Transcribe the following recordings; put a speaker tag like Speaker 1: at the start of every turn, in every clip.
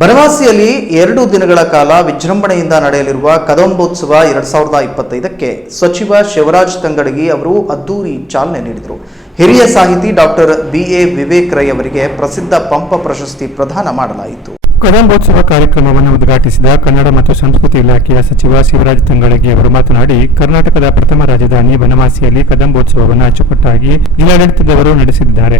Speaker 1: ಬನವಾಸಿಯಲ್ಲಿ ಎರಡು ದಿನಗಳ ಕಾಲ ವಿಜೃಂಭಣೆಯಿಂದ ನಡೆಯಲಿರುವ ಕದಂಬೋತ್ಸವ ಎರಡ್ ಸಾವಿರದ ಇಪ್ಪತ್ತೈದಕ್ಕೆ ಸಚಿವ ಶಿವರಾಜ್ ತಂಗಡಗಿ ಅವರು ಅದ್ದೂರಿ ಚಾಲನೆ ನೀಡಿದರು. ಹಿರಿಯ ಸಾಹಿತಿ doctor B A Vivek Rai ಅವರಿಗೆ ಪ್ರಸಿದ್ಧ ಪಂಪ ಪ್ರಶಸ್ತಿ ಪ್ರದಾನ ಮಾಡಲಾಯಿತು.
Speaker 2: ಕದಂಬೋತ್ಸವ ಕಾರ್ಯಕ್ರಮವನ್ನು ಉದ್ಘಾಟಿಸಿದ ಕನ್ನಡ ಮತ್ತು ಸಂಸ್ಕೃತಿ ಇಲಾಖೆಯ ಸಚಿವ ಶಿವರಾಜ್ ತಂಗಳಗಿ ಅವರು ಮಾತನಾಡಿ, ಕರ್ನಾಟಕದ ಪ್ರಥಮ ರಾಜಧಾನಿ ಬನವಾಸಿಯಲ್ಲಿ ಕದಂಬೋತ್ಸವವನ್ನು ಅಚ್ಚುಕಟ್ಟಾಗಿ ಜಿಲ್ಲಾಡಳಿತದವರು ನಡೆಸಿದ್ದಾರೆ.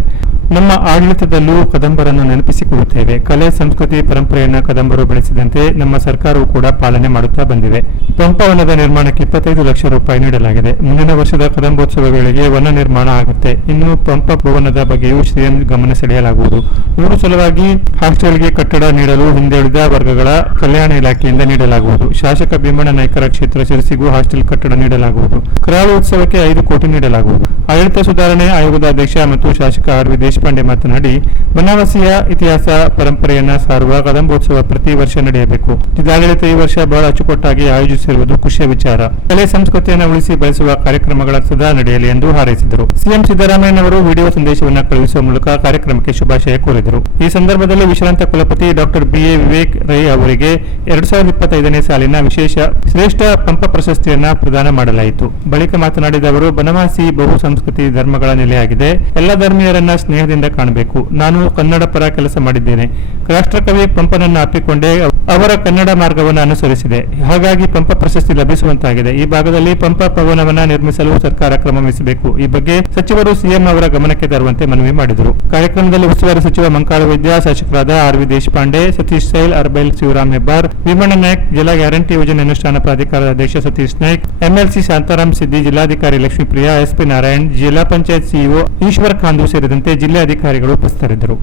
Speaker 2: ನಮ್ಮ ಆಡಳಿತದಲ್ಲೂ ಕದಂಬರನ್ನು ನೆನಪಿಸಿಕೊಳ್ಳುತ್ತೇವೆ. ಕಲೆ, ಸಂಸ್ಕೃತಿ, ಪರಂಪರೆಯನ್ನು ಕದಂಬರು ಬೆಳೆಸಿದಂತೆ ನಮ್ಮ ಸರ್ಕಾರವು ಕೂಡ ಪಾಲನೆ ಮಾಡುತ್ತಾ ಬಂದಿವೆ. ಪಂಪವನದ ನಿರ್ಮಾಣಕ್ಕೆ ಇಪ್ಪತ್ತೈದು ಲಕ್ಷ ರೂಪಾಯಿ ನೀಡಲಾಗಿದೆ. ಮುಂದಿನ ವರ್ಷದ ಕದಂಬೋತ್ಸವ ವೇಳೆಗೆ ವನ ನಿರ್ಮಾಣ ಆಗುತ್ತೆ. ಇನ್ನು ಪಂಪ ಭವನದ ಬಗ್ಗೆಯೂ ಸಿಎಂ ಗಮನ ಸೆಳೆಯಲಾಗುವುದು. ಮೂರು ಸಲುವಾಗಿ ಹಾಸ್ಟೆಲ್ಗೆ ಕಟ್ಟಡ ನೀಡಲು ಹಿಂದುಳಿದ ವರ್ಗಗಳ ಕಲ್ಯಾಣ ಇಲಾಖೆಯಿಂದ ನೀಡಲಾಗುವುದು. ಶಾಸಕ ಭೀಮಣ್ಣ ನಾಯ್ಕರ ಕ್ಷೇತ್ರ ಶಿರಸಿಗೂ ಹಾಸ್ಟೆಲ್ ಕಟ್ಟಡ ನೀಡಲಾಗುವುದು. ಕರಾಳು ಉತ್ಸವಕ್ಕೆ ಐದು ಕೋಟಿ ನೀಡಲಾಗುವುದು. ಆಡಳಿತ ಸುಧಾರಣೆ ಆಯೋಗದ ಅಧ್ಯಕ್ಷ ಮತ್ತು ಶಾಸಕ ಆರ್ ವಿ ದೇಶಪಾಂಡೆ ಮಾತನಾಡಿ, ಬನವಾಸಿಯ ಇತಿಹಾಸ ಪರಂಪರೆಯನ್ನ ಸಾರುವ ಕದಂಬೋತ್ಸವ ಪ್ರತಿ ವರ್ಷ ನಡೆಯಬೇಕು. ಜಿಲ್ಲಾಡಳಿತ ಈ ವರ್ಷ ಬಹಳ ಅಚ್ಚುಕಟ್ಟಾಗಿ ಆಯೋಜಿಸಿರುವುದು ಖುಷಿಯ ವಿಚಾರ. ಕಲೆ ಸಂಸ್ಕೃತಿಯನ್ನು ಉಳಿಸಿ ಬೆಳೆಸುವ ಕಾರ್ಯಕ್ರಮಗಳ ಸದಾ ನಡೆಯಲಿ ಎಂದು ಹಾರೈಸಿದರು. ಸಿಎಂ ಸಿದ್ದರಾಮಯ್ಯನವರು ವಿಡಿಯೋ ಸಂದೇಶವನ್ನು ಕಳುಹಿಸುವ ಮೂಲಕ ಕಾರ್ಯಕ್ರಮಕ್ಕೆ ಶುಭಾಶಯ ಕೋರಿದರು. ಈ ಸಂದರ್ಭದಲ್ಲಿ ವಿಶ್ರಾಂತ ಕುಲಪತಿ ಡಾಕ್ಟರ್ ಬಿಎ ವಿವೇಕ್ ರೈ ಅವರಿಗೆ ಎರಡ್ ಸಾವಿರದ ಇಪ್ಪತ್ತೈದನೇ ಸಾಲಿನ ವಿಶೇಷ ಶ್ರೇಷ್ಠ ಪಂಪ ಪ್ರಶಸ್ತಿಯನ್ನ ಪ್ರದಾನ ಮಾಡಲಾಯಿತು. ಬಳಿಕ ಮಾತನಾಡಿದ ಅವರು, ಬನವಾಸಿ ಬಹು ಸಂಸ್ಕೃತಿ ಧರ್ಮಗಳ ನೆಲೆಯಾಗಿದೆ. ಎಲ್ಲ ಧರ್ಮೀಯರನ್ನ ಸ್ನೇಹದಿಂದ ಕಾಣಬೇಕು. ನಾನು ಕನ್ನಡ ಪರ ಕೆಲಸ ಮಾಡಿದ್ದೇನೆ. ರಾಷ್ಟ್ರಕವಿ ಪಂಪನನ್ನ ಅಪ್ಪಿಕೊಂಡೇ ಅವರ ಕನ್ನಡ ಮಾರ್ಗವನ್ನು ಅನುಸರಿಸಿದೆ. ಹಾಗಾಗಿ ಪಂಪ ಪ್ರಶಸ್ತಿ ಲಭಿಸುವಂತಾಗಿದೆ. ಈ ಭಾಗದಲ್ಲಿ ಪಂಪ ಭವನವನ್ನು ನಿರ್ಮಿಸಲು ಸರ್ಕಾರ ಕ್ರಮ ವಹಿಸಬೇಕು. ಈ ಬಗ್ಗೆ ಸಚಿವರು ಸಿಎಂ ಅವರ ಗಮನಕ್ಕೆ ತರುವಂತೆ ಮನವಿ ಮಾಡಿದರು. ಕಾರ್ಯಕ್ರಮದಲ್ಲಿ ಉಸ್ತುವಾರಿ ಸಚಿವ ಮಂಕಾಳ ವೈದ್ಯ, ಶಾಸಕರಾದ ಆರ್ ವಿ ದೇಶಪಾಂಡೆ, ಸತೀಶ್ ಸೈಲ್, ಅರ್ಬೈಲ್ ಶಿವರಾಮ್ ಹೆಬ್ಬಾರ್, ವಿಮಾನ ನಾಯ್ಕ್, ಜಿಲ್ಲಾ ಗ್ಯಾರಂಟಿ ಯೋಜನೆ ಅನುಷ್ಠಾನ ಪ್ರಾಧಿಕಾರದ ಅಧ್ಯಕ್ಷ ಸತೀಶ್ ನಾಯ್ಕ್, ಎಂಎಲ್ಸಿ ಶಾಂತಾರಾಮ್ ಸಿದ್ದಿ, ಜಿಲ್ಲಾಧಿಕಾರಿ ಲಕ್ಷ್ಮೀಪ್ರಿಯಾ, ಎಸ್ಪಿ ನಾರಾಯಣ್, ಜಿಲ್ಲಾ ಪಂಚಾಯತ್ ಸಿಇಒ ಈಶ್ವರ್ ಖಾಂದು ಸೇರಿದಂತೆ ಜಿಲ್ಲಾಧಿಕಾರಿಗಳು ಉಪಸ್ಥಿತರಿದ್ದರು.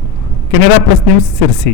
Speaker 2: Canara plus news Sirsi.